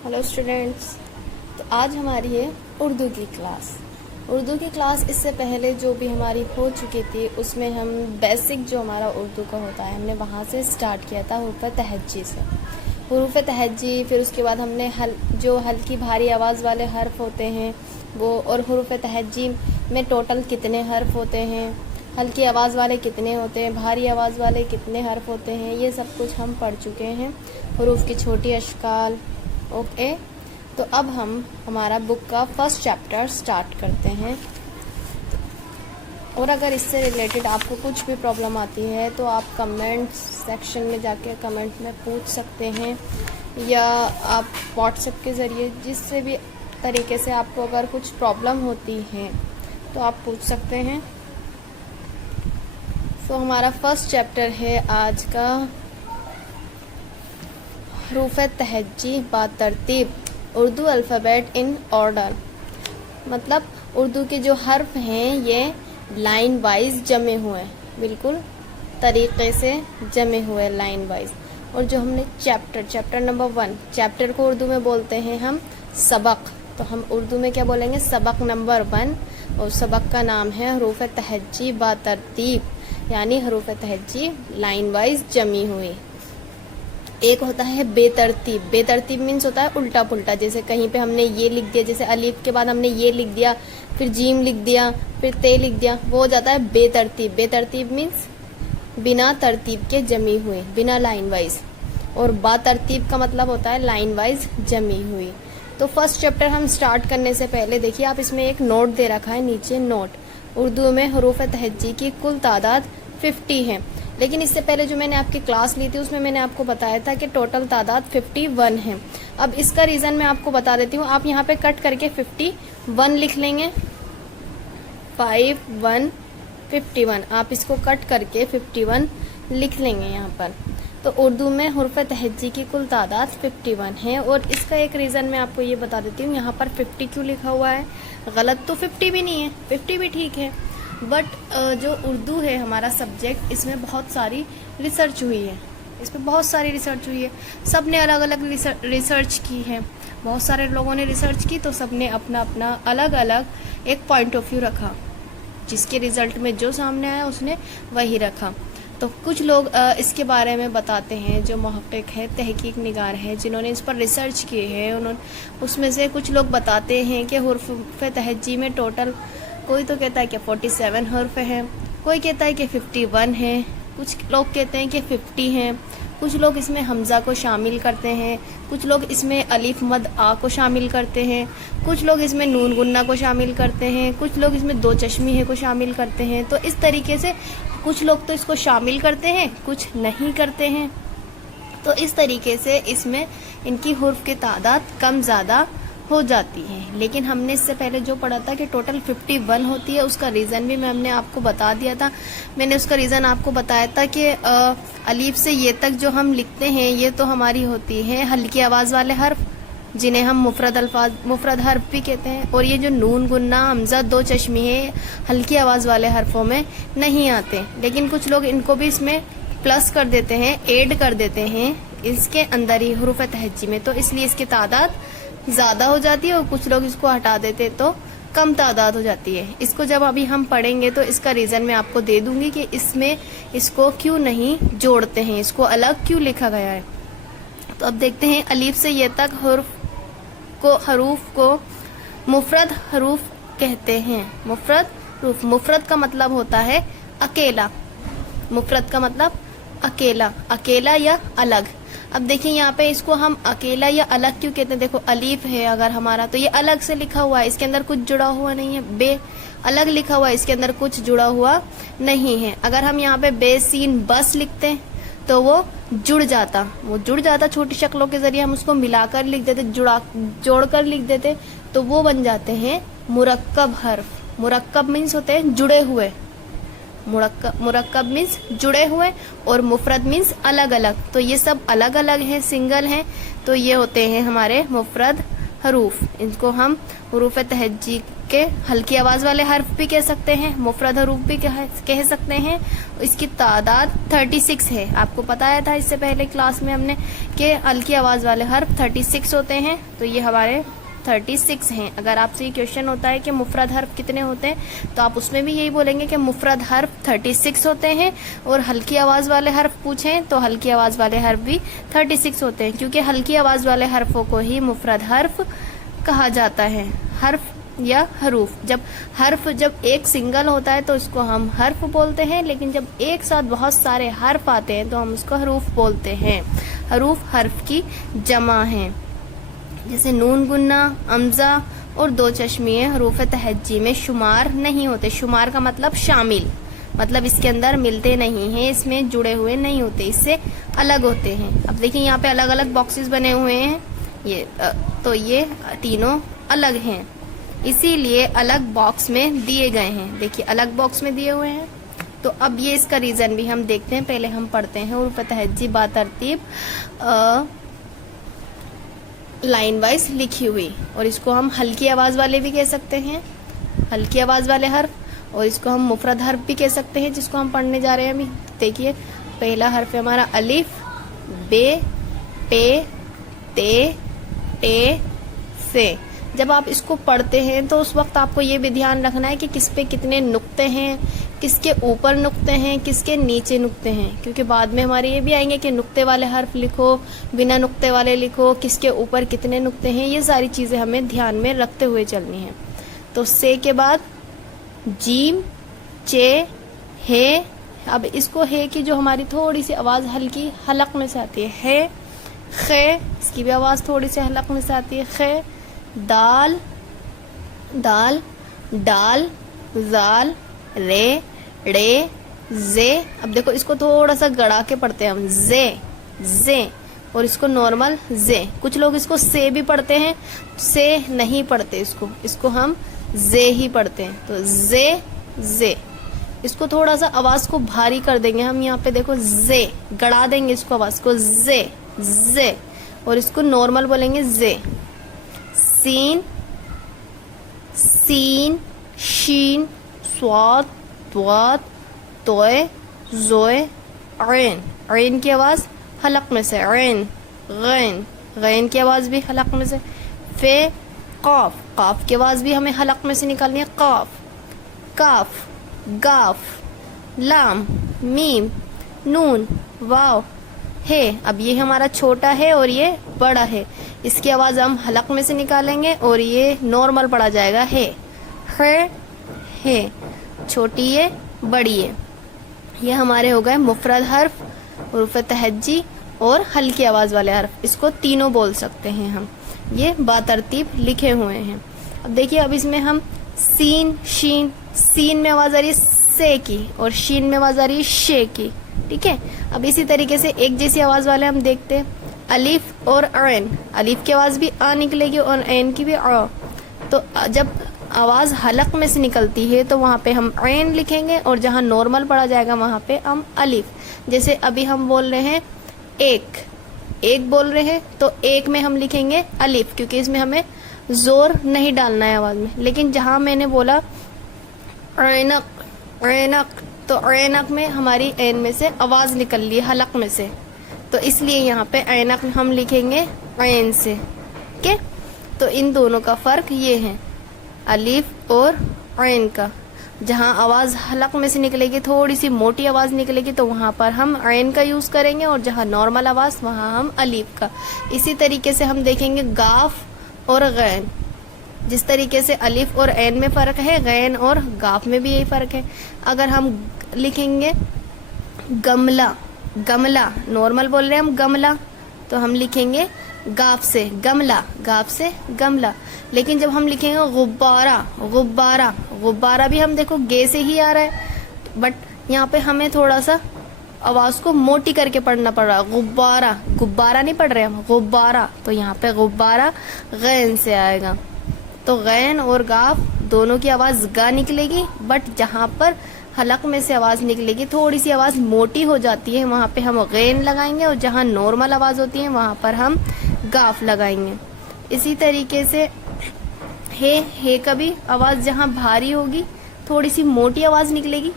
Hello students. तो आज हमारी है उर्दू की क्लास। उर्दू की क्लास इससे पहले जो भी हमारी हो चुकी थी उसमें हम बेसिक जो हमारा उर्दू का होता है हमने वहाँ से स्टार्ट किया था हुरूफ तहज्जी से। हुरूफ तहज्जी, फिर उसके बाद हमने जो हल्की भारी आवाज़ वाले हर्फ होते हैं वो, और हुरूफ तहज्जी में टोटल कितने हर्फ होते हैं, हल्की आवाज़ वाले कितने होते हैं, भारी आवाज़ वाले कितने हर्फ होते हैं, ये सब कुछ हम पढ़ चुके हैं। हुरूफ की छोटी अशकाल। ओके, तो अब हम हमारा बुक का फर्स्ट चैप्टर स्टार्ट करते हैं। और अगर इससे रिलेटेड आपको कुछ भी प्रॉब्लम आती है तो आप कमेंट सेक्शन में जाके कमेंट में पूछ सकते हैं, या आप व्हाट्सएप के ज़रिए जिससे भी तरीके से आपको अगर कुछ प्रॉब्लम होती है तो आप पूछ सकते हैं। तो हमारा फर्स्ट चैप्टर है आज का हुरूफ तहज्जी बातरतीब उर्दू अल्फ़ाबेट इन ऑर्डर। मतलब उर्दू के जो हर्फ हैं ये लाइन वाइज जमे हुए हैं, बिल्कुल तरीक़े से जमे हुए लाइन वाइज। और जो हमने चैप्टर नंबर 1, चैप्टर को उर्दू में बोलते हैं हम सबक, तो हम उर्दू में क्या बोलेंगे, सबक नंबर 1। और सबक का नाम है हुरूफ तहज्जी बातरतीब, यानी हुरूफ तहज्जी लाइन वाइज जमी हुई। एक होता है बेतरतीब। बेतरतीब मीन्स होता है उल्टा पुल्टा, जैसे कहीं पे हमने ये लिख दिया, जैसे अलीफ के बाद हमने ये लिख दिया, फिर जीम लिख दिया, फिर ते लिख दिया, वो हो जाता है बेतरतीब। बेतरतीब मीन्स बिना तरतीब के जमी हुई, बिना लाइन वाइज। और बातरतीब का मतलब होता है लाइन वाइज जमी हुई। तो फर्स्ट चैप्टर हम स्टार्ट करने से पहले देखिए, आप इसमें एक नोट दे रखा है नीचे, नोट उर्दू में हुरूफ तहज्जी की कुल तादाद 50 है। लेकिन इससे पहले जो मैंने आपकी क्लास ली थी उसमें मैंने आपको बताया था कि टोटल तादाद 51 है। अब इसका रीज़न मैं आपको बता देती हूँ। आप यहाँ पे कट करके 51 लिख लेंगे, 51 आप इसको कट करके 51 लिख लेंगे यहाँ पर। तो उर्दू में हुरूफ तहज्जी की कुल तादाद 51 है। और इसका एक रीज़न मैं आपको ये बता देती हूँ, यहाँ पर 50 क्यों लिखा हुआ है। गलत तो 50 भी नहीं है, 50 भी ठीक है, बट जो उर्दू है हमारा सब्जेक्ट, इसमें बहुत सारी रिसर्च हुई है, इसमें बहुत सारी रिसर्च हुई है। सब ने अलग अलग रिसर्च की है, बहुत सारे लोगों ने रिसर्च की, तो सब ने अपना अपना अलग अलग एक पॉइंट ऑफ व्यू रखा, जिसके रिज़ल्ट में जो सामने आया उसने वही रखा। तो कुछ लोग इसके बारे में बताते हैं, जो मुहक्किक है, तहकीक निगार है, जिन्होंने इस पर रिसर्च किए हैं, उन्होंने उसमें से कुछ लोग बताते हैं कि हुरूफ तहज्जी में टोटल, कोई तो कहता है कि 47 हर्फ हैं, कोई कहता है कि 51 है, कुछ लोग कहते हैं कि 50 हैं, कुछ लोग इसमें हमज़ा को शामिल करते हैं, कुछ लोग इसमें अलिफ मद आ को शामिल करते हैं, कुछ लोग इसमें नून गुन्ना को शामिल करते हैं, कुछ लोग इसमें दो चश्मी है को शामिल करते हैं। तो इस तरीके से कुछ लोग तो इसको शामिल करते हैं, कुछ नहीं करते हैं। तो इस तरीके से इसमें इनकी हुर्फ की तादाद कम ज़्यादा हो जाती है। लेकिन हमने इससे पहले जो पढ़ा था कि टोटल 51 होती है, उसका रीज़न भी हमने आपको बता दिया था। मैंने उसका रीज़न आपको बताया था कि अलीफ से ये तक जो हम लिखते हैं ये तो हमारी होती है हल्की आवाज़ वाले हर्फ, जिन्हें हम मुफरद हर्फ भी कहते हैं। और ये जो नून गुन्ना हमज़ा दो चश्मी है, हल्की आवाज़ वाले हर्फों में नहीं आते, लेकिन कुछ लोग इनको भी इसमें प्लस कर देते हैं, ऐड कर देते हैं इसके अंदर ही हुरूफ तहज्जी में, तो इसलिए इसकी तादाद ज़्यादा हो जाती है। और कुछ लोग इसको हटा देते तो कम तादाद हो जाती है। इसको जब अभी हम पढ़ेंगे तो इसका रीज़न मैं आपको दे दूंगी कि इसमें इसको क्यों नहीं जोड़ते हैं, इसको अलग क्यों लिखा गया है। तो अब देखते हैं, अलीफ से ये तक हरूफ को मुफरद हरूफ कहते हैं। मुफरद का मतलब होता है अकेला, मुफरद का मतलब अकेला, अकेला या अलग। अब देखिए यहाँ पे इसको हम अकेला या अलग क्यों कहते हैं। देखो अलीफ है अगर हमारा, तो ये अलग से लिखा हुआ है, इसके अंदर कुछ जुड़ा हुआ नहीं है। बे अलग लिखा हुआ है, इसके अंदर कुछ जुड़ा हुआ नहीं है। अगर हम यहाँ पे बे सीन बस लिखते हैं तो वो जुड़ जाता, छोटी शक्लों के जरिए हम उसको मिलाकर लिख देते, जोड़कर लिख देते, तो वो बन जाते हैं मुरक्कब हर्फ। मुरक्कब मीन्स होते हैं जुड़े हुए, मुरक्कब मीन्स जुड़े हुए, और मुफरद मीन्स अलग अलग। तो ये सब अलग अलग हैं, सिंगल हैं, तो ये होते हैं हमारे मुफरद हरूफ। इनको हम हुरूफ तहज्जी के हल्की आवाज वाले हर्फ भी कह सकते हैं, मुफरद हरूफ भी कह सकते हैं। इसकी तादाद 36 है। आपको बताया था इससे पहले क्लास में हमने कि हल्की आवाज वाले हर्फ 36 होते हैं, तो ये हमारे 36 हैं। अगर आपसे ये क्वेश्चन होता है कि मुफरद हर्फ कितने होते हैं, तो आप उसमें भी यही बोलेंगे कि मुफरद हर्फ 36 होते हैं, और हल्की आवाज वाले हर्फ पूछें तो हल्की आवाज वाले हर्फ भी 36 होते हैं, क्योंकि हल्की आवाज वाले हर्फों को ही मुफरद हर्फ कहा जाता है। हर्फ या हरूफ, जब हर्फ जब एक सिंगल होता है तो इसको हम हर्फ बोलते हैं, लेकिन जब एक साथ बहुत सारे हर्फ आते हैं तो हम उसको हरूफ बोलते हैं। हरूफ हर्फ की जमा है, जैसे नून गुन्ना, अमजा और दो चश्मिए हरूफ तहज्जी में शुमार नहीं होते। शुमार का मतलब शामिल, मतलब इसके अंदर मिलते नहीं हैं, इसमें जुड़े हुए नहीं होते, इससे अलग होते हैं। अब देखिए यहाँ पे अलग अलग बॉक्सेस बने हुए हैं, ये तो ये तीनों अलग हैं, इसीलिए अलग बॉक्स में दिए गए हैं। देखिए अलग बॉक्स में दिए हुए हैं। तो अब ये इसका रीजन भी हम देखते हैं। पहले हम पढ़ते हैं हरूफ तहज्जी बातरतीब लाइन वाइज लिखी हुई, और इसको हम हल्की आवाज वाले भी कह सकते हैं, हल्की आवाज वाले हर्फ, और इसको हम मुफरद हर्फ भी कह सकते हैं, जिसको हम पढ़ने जा रहे हैं अभी। देखिए पहला हर्फ है हमारा अलिफ, बे, पे, ते, टे, से। जब आप इसको पढ़ते हैं तो उस वक्त आपको ये भी ध्यान रखना है कि किस पे कितने नुक्ते हैं, किसके ऊपर नुक्ते हैं, किसके नीचे नुक्ते हैं, क्योंकि बाद में हमारे ये भी आएंगे कि नुक्ते वाले हर्फ लिखो, बिना नुक्ते वाले लिखो, किसके ऊपर कितने नुक्ते हैं। ये सारी चीज़ें हमें ध्यान में रखते हुए चलनी है। तो से के बाद जीम, चे, हे। अब इसको हे की जो हमारी थोड़ी सी आवाज़ हल्की हलक में से आती है, खे, इसकी भी आवाज़ थोड़ी सी हलक में से आती है, खे। दाल, दाल, डाल, जाल, रे, रे, जे। अब देखो इसको थोड़ा सा गड़ा के पढ़ते हैं हम, जे, जे, और इसको नॉर्मल जे। कुछ लोग इसको से भी पढ़ते हैं, से नहीं पढ़ते, इसको हम जे ही पढ़ते हैं। तो जे, जे। इसको थोड़ा सा आवाज को भारी कर देंगे हम, यहाँ पे देखो जे, गड़ा देंगे इसको आवाज को, जे, जे, और इसको नॉर्मल बोलेंगे जे। सीन, सीन, शीन, स्वाद, त्वात, तोय, जोय, ऐन। ऐन की आवाज हलक में से, ऐन, गैन, गैन की आवाज भी हलक में से। फे, काफ, काफ की आवाज भी हमें हलक में से निकालनी है, काफ, काफ, गाफ, लाम, मीम, नून, वाव, है। अब ये हमारा छोटा है और ये बड़ा है, इसकी आवाज हम हलक में से निकालेंगे और ये नॉर्मल पढ़ा जाएगा, है, छोटी है, बड़ी है। ये हमारे हो गए मुफरद हर्फ, हरूफ तहज्जी और हल्की आवाज वाले हर्फ। इसको तीनों बोल सकते हैं हम, ये बातरतीब लिखे हुए हैं। अब देखिए अब इसमें हम सीन, शीन, सीन में आवाज आ रही है से की और शीन में आवाज आ रही है शे की, ठीक है। अब इसी तरीके से एक जैसी आवाज वाले हम देखते हैं, अलिफ और ऐन। अलिफ की आवाज भी आ निकलेगी और ऐन की भी आ। तो जब आवाज हलक में से निकलती है तो वहाँ पे हम ऐन लिखेंगे, और जहाँ नॉर्मल पढ़ा जाएगा वहाँ पे हम अलिफ। जैसे अभी हम बोल रहे हैं एक बोल रहे हैं तो एक में हम लिखेंगे अलिफ, क्योंकि इसमें हमें जोर नहीं डालना है आवाज में। लेकिन जहाँ मैंने बोला ऐनक, ऐनक, तो ऐनक में हमारी ऐन में से आवाज निकल ली हलक में से, तो इसलिए यहाँ पे ऐनक हम लिखेंगे ऐन से, ठीक है। तो इन दोनों का फर्क ये है, अलिफ और ऐन का। जहाँ आवाज हलक में से निकलेगी, थोड़ी सी मोटी आवाज निकलेगी, तो वहाँ पर हम ऐन का यूज करेंगे, और जहाँ नॉर्मल आवाज वहाँ हम अलिफ का। इसी तरीके से हम देखेंगे गाफ और गैन। जिस तरीके से अलिफ और ऐन में फ़र्क है, गैन और गाफ में भी यही फ़र्क है। अगर हम लिखेंगे गमला, गमला, नॉर्मल बोल रहे हैं हम गमला, तो हम लिखेंगे गाफ से गमला, गाफ से गमला। लेकिन जब हम लिखेंगे गुब्बारा, गुब्बारा, गुब्बारा भी हम देखो गे से ही आ रहा है, बट यहाँ पे हमें थोड़ा सा आवाज़ को मोटी करके पढ़ना पड़ रहा है। गुब्बारा, गुब्बारा नहीं पढ़ रहे हम, गुब्बारा, तो यहाँ पे गुब्बारा गैन से आएगा। तो गैन और गाफ दोनों की आवाज़ गा निकलेगी, बट जहाँ पर हलक में से आवाज़ निकलेगी, थोड़ी सी आवाज़ मोटी हो जाती है, वहाँ पे हम गैन लगाएंगे, और जहाँ नॉर्मल आवाज़ होती है वहाँ पर हम गाफ लगाएंगे। इसी तरीके से ہے का भी आवाज जहाँ भारी होगी थोड़ी सी मोटी आवाज निकलेगी,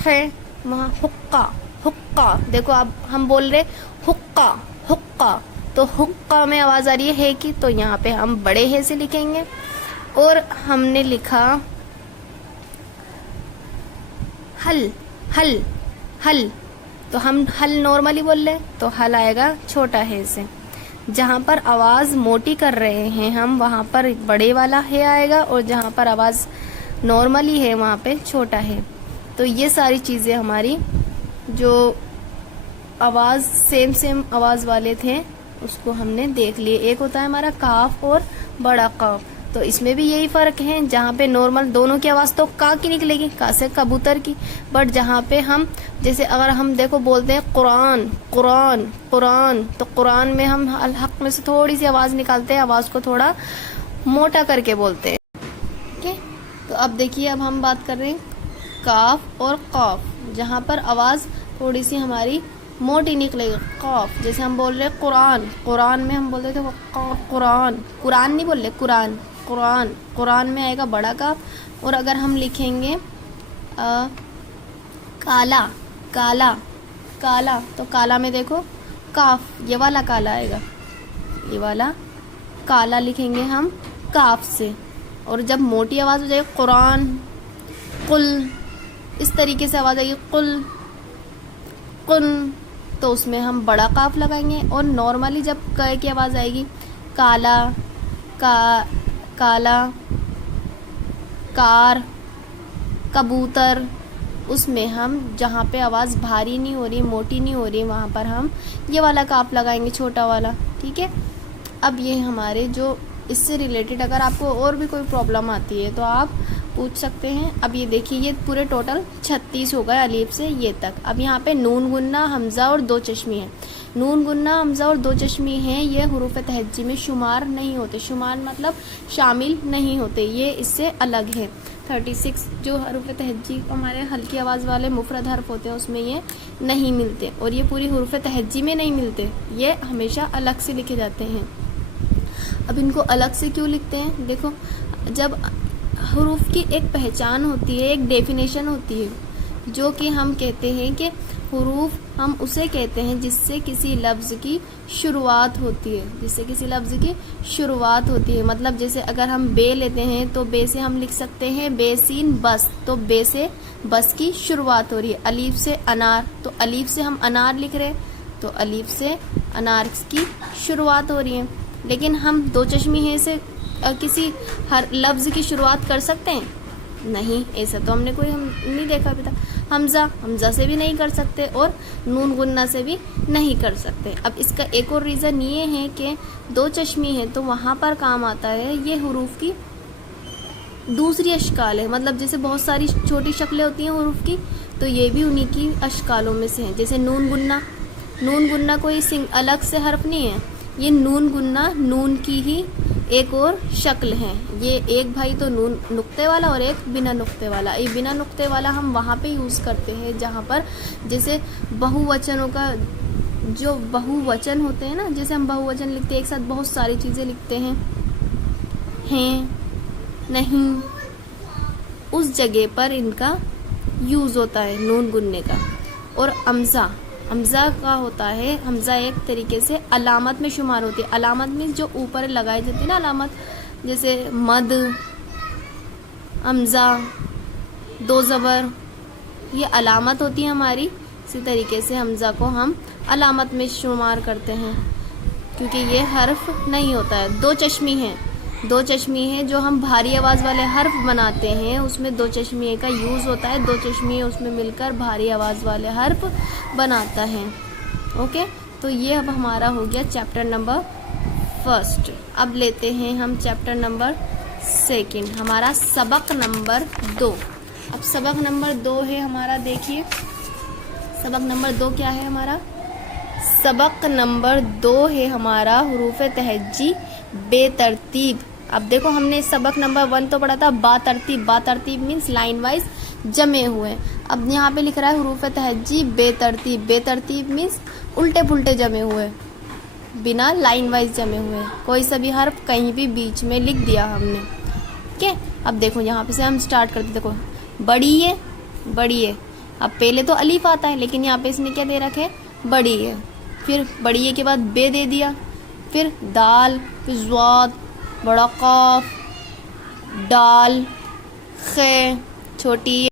है वहाँ हुक्का हुक्का। देखो अब हम बोल रहे हुक्का हुक्का, तो हुक्का में आवाज आ रही है की, तो यहाँ पे हम बड़े है से लिखेंगे। और हमने लिखा हल हल हल, तो हम हल नॉर्मली बोल रहे तो हल आएगा छोटा है से। जहाँ पर आवाज़ मोटी कर रहे हैं हम वहाँ पर बड़े वाला है आएगा, और जहाँ पर आवाज़ नॉर्मली है वहाँ पे छोटा है। तो ये सारी चीज़ें हमारी जो आवाज़ सेम आवाज़ वाले थे उसको हमने देख लिए। एक होता है हमारा काफ और बड़ा काफ, तो इसमें भी यही फ़र्क है। जहाँ पे नॉर्मल दोनों की आवाज़ तो का की निकलेगी, का से कबूतर की, बट जहाँ पे हम जैसे अगर हम देखो बोलते हैं कुरान कुरान कुरान, तो कुरान में हम हक में से थोड़ी सी आवाज़ निकालते हैं, आवाज़ को थोड़ा मोटा करके बोलते हैं। ठीक है, तो अब देखिए अब हम बात कर रहे हैं काफ और कॉफ, जहाँ पर आवाज़ थोड़ी सी हमारी मोटी निकलेगी। कॉफ जैसे हम बोल रहे हैं कुरान, कुरान में हम बोलते थे कुरान, कुरान नहीं बोल रहे कुरान कुरान, कुरान में आएगा बड़ा काफ। और अगर हम लिखेंगे काला काला काला, तो काला में देखो काफ, ये वाला काला आएगा, ये वाला काला लिखेंगे हम काफ से। और जब मोटी आवाज़ हो जाएगी कुरान कुल, इस तरीके से आवाज़ आएगी कुल कुन, तो उसमें हम बड़ा काफ लगाएंगे। और नॉर्मली जब क की आवाज़ आएगी काला काला कार कबूतर, उसमें हम जहाँ पे आवाज़ भारी नहीं हो रही मोटी नहीं हो रही वहाँ पर हम ये वाला काफ लगाएंगे, छोटा वाला। ठीक है, अब ये हमारे जो इससे रिलेटेड अगर आपको और भी कोई प्रॉब्लम आती है तो आप पूछ सकते हैं। अब ये देखिए ये पूरे टोटल 36 हो गए अलीफ से ये तक। अब यहाँ पे नून गुन्ना हमज़ा और दो चश्मी है। नून गुन्ना हमज़ा और दो चश्मी हैं, ये हुरूफ तहज्जी में शुमार नहीं होते। शुमार मतलब शामिल नहीं होते, ये इससे अलग है। 36 जो हुरूफ तहज्जी हमारे हल्की आवाज़ वाले मुफरद हर्फ होते हैं उसमें ये नहीं मिलते, और ये पूरी हुरूफ तहज्जी में नहीं मिलते, ये हमेशा अलग से लिखे जाते हैं। अब इनको अलग से क्यों लिखते हैं, देखो जब हुरूफ की एक पहचान होती है, एक डेफिनेशन होती है, जो कि हम कहते हैं कि हुरूफ हम उसे कहते हैं जिससे किसी लफ्ज़ की शुरुआत होती है, जिससे किसी लफ्ज़ की शुरुआत होती है। मतलब जैसे अगर हम बे लेते हैं तो बे से हम लिख सकते हैं बेसीन बस, तो बे से बस की शुरुआत हो रही है। अलीफ से अनार, तो अलीफ से हम अनार लिख रहे हैं, तो अलीफ से अनार की शुरुआत हो रही है। लेकिन हम दो चश्मी है से किसी हर लफ्ज़ की शुरुआत कर सकते हैं? नहीं, ऐसा तो हमने कोई हम नहीं देखा अभी तक। हमज़ा से भी नहीं कर सकते और नून गुन्ना से भी नहीं कर सकते। अब इसका एक और रीज़न ये है कि दो चश्मी है तो वहाँ पर काम आता है, ये हुरूफ की दूसरी अशकाल है। मतलब जैसे बहुत सारी छोटी शक्लें होती हैं हुरूफ की, तो ये भी उन्हीं की अशकालों में से है। जैसे नून गुन्ना कोई अलग से हर्फ नहीं है, ये नून गुन्ना नून की ही एक और शक्ल है। ये एक भाई तो नून नुक्ते वाला और एक बिना नुक्ते वाला। ये बिना नुक्ते वाला हम वहाँ पे यूज़ करते हैं जहाँ पर जैसे बहुवचनों का जो बहुवचन होते हैं ना, जैसे हम बहुवचन लिखते हैं एक साथ बहुत सारी चीज़ें लिखते हैं नहीं, उस जगह पर इनका यूज़ होता है नून गुन्ने का। और हमज़ा का होता है, हमज़ा एक तरीके से अलामत में शुमार होती है। अलामत में जो ऊपर लगाई जाती है ना अलामत, जैसे मद, हमज़ा, दो ज़बर, ये अलामत होती है हमारी। इसी तरीके से हमज़ा को हम अलामत में शुमार करते हैं क्योंकि ये हर्फ नहीं होता है। दो चश्मी है जो हम भारी आवाज़ वाले हर्फ बनाते हैं, उसमें दो चश्मी का यूज़ होता है। दो चश्मी उसमें मिलकर भारी आवाज़ वाले हर्फ बनाता है। ओके, तो ये अब हमारा हो गया चैप्टर नंबर 1। अब लेते हैं हम चैप्टर नंबर 2, हमारा सबक नंबर 2। अब सबक नंबर 2 है हमारा, देखिए सबक नंबर 2 क्या है हमारा? सबक नंबर 2 है हमारा हुरूफ तहज्जी बेतरतीब। अब देखो हमने सबक नंबर 1 तो पढ़ा था बातरतीब मीन्स लाइन वाइज जमे हुए। अब यहाँ पे लिख रहा है हुरूफ तहज्जी बेतरतीब मीन्स उल्टे पुल्टे जमे हुए, बिना लाइन वाइज जमे हुए। कोई सा भी हर्फ कहीं भी बीच में लिख दिया हमने। ٹھیک ہے. اب دیکھو یہاں پہ سے ہم اسٹارٹ کرتے, دیکھو بڑی ہے, بڑی ہے. اب پہلے تو الف آتا ہے لیکن یہاں پہ اس نے کیا دے رکھے, بڑی ہے. پھر بڑی ہے کے بعد بے دے دیا, پھر دال, پھر ضاد, بڑا قاف, ڈال, خے, چھوٹی